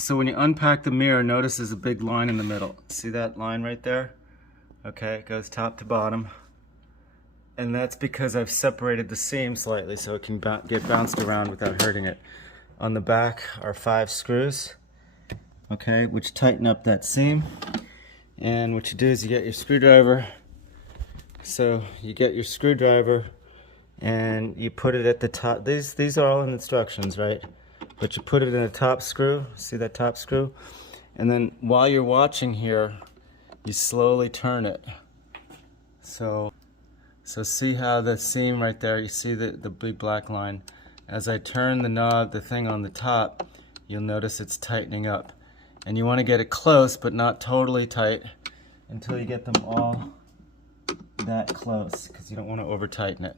So when you unpack the mirror, notice there's a big line in the middle. See that line right there? Okay, it goes top to bottom. And that's because I've separated the seam slightly so it can get bounced around without hurting it. On the back are 5 screws, okay, which tighten up that seam. And what you do is you get your screwdriver. So you get your screwdriver and you put it at the top. These are all in instructions, right? But you put it in the top screw. See that top screw? And then while you're watching here, you slowly turn it. So see how the seam right there, you see the big black line. As I turn the knob, the thing on the top, you'll notice it's tightening up. And you want to get it close, but not totally tight until you get them all that close, because you don't want to over tighten it.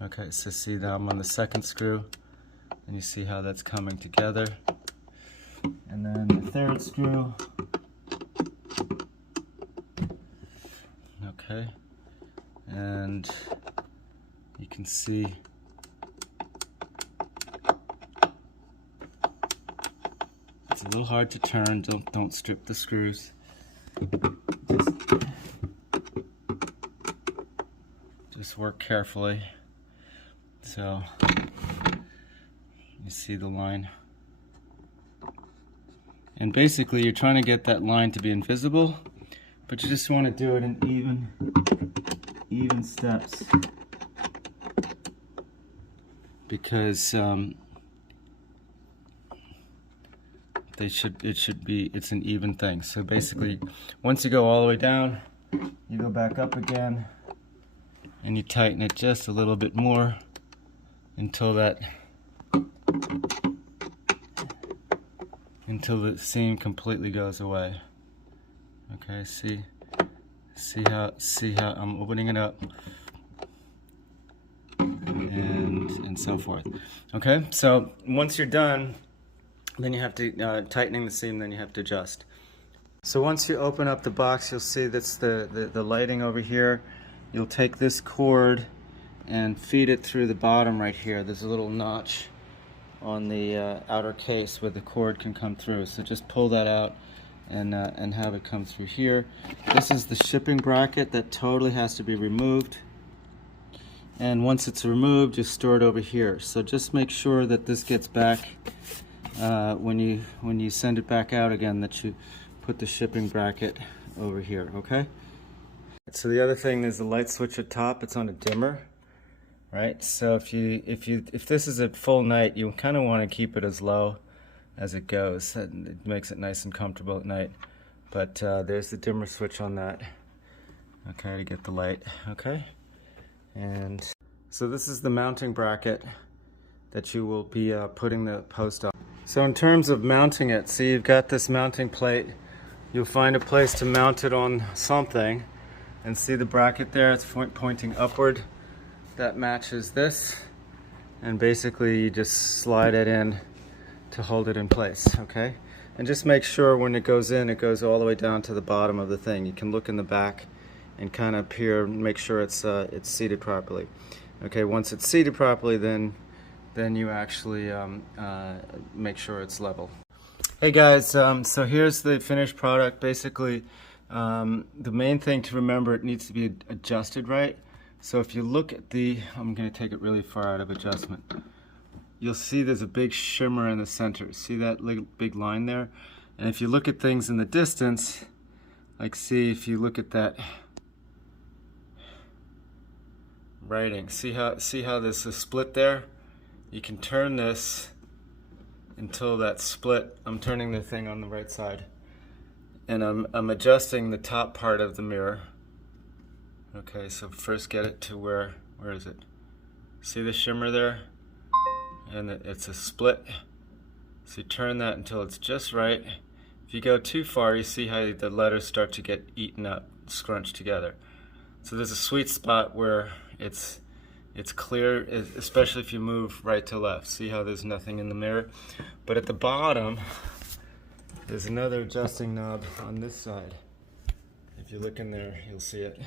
Okay, so see now I'm on the second screw, and you see how that's coming together. And then the third screw. Okay, and you can see it's a little hard to turn. Don't strip the screws. Just work carefully. So you see the line. And basically you're trying to get that line to be invisible, but you just want to do it in even steps. Because it's an even thing. So basically, once you go all the way down, you go back up again, and you tighten it just a little bit more until the seam completely goes away. Okay, see how I'm opening it up, and so forth. Okay, so once you're done, then you have to tightening the seam, then you have to adjust. So once you open up the box, you'll see that's the lighting over here. You'll take this cord and feed it through the bottom right here. There's a little notch on the outer case where the cord can come through. So just pull that out and have it come through here. This is the shipping bracket that totally has to be removed. And once it's removed, you store it over here. So just make sure that this gets back when you send it back out again, that you put the shipping bracket over here, okay? So the other thing is the light switch at top. It's on a dimmer, right? So if this is at full night, you kind of want to keep it as low as it goes. It makes it nice and comfortable at night. But there's the dimmer switch on that, okay, to get the light, okay? And so this is the mounting bracket that you will be putting the post on. So in terms of mounting it, see you've got this mounting plate. You'll find a place to mount it on something, and see the bracket there, it's pointing upward. That matches this, and basically you just slide it in to hold it in place, okay? And just make sure when it goes in, it goes all the way down to the bottom of the thing. You can look in the back and kind of peer and make sure it's seated properly. Okay, once it's seated properly, then you actually make sure it's level. Hey guys, so here's the finished product. Basically, the main thing to remember, it needs to be adjusted right. So if you look at I'm going to take it really far out of adjustment. You'll see there's a big shimmer in the center. See that big line there? And if you look at things in the distance, like see if you look at that writing, see how there's a split there? You can turn this until that split. I'm turning the thing on the right side, and I'm adjusting the top part of the mirror. Okay, so first get it to where is it? See the shimmer there? And it's a split. So you turn that until it's just right. If you go too far, you see how the letters start to get eaten up, scrunched together. So there's a sweet spot where it's clear, especially if you move right to left. See how there's nothing in the mirror? But at the bottom, there's another adjusting knob on this side. If you look in there, you'll see it.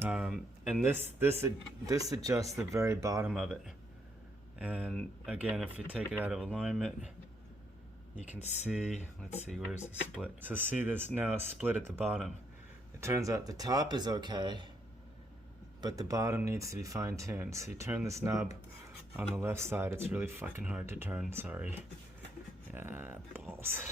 And this adjusts the very bottom of it. And again, if you take it out of alignment, you can see, let's see, where's the split? So see there's now a split at the bottom. It turns out the top is okay, but the bottom needs to be fine-tuned. So you turn this knob on the left side, it's really fucking hard to turn, sorry. Yeah, balls.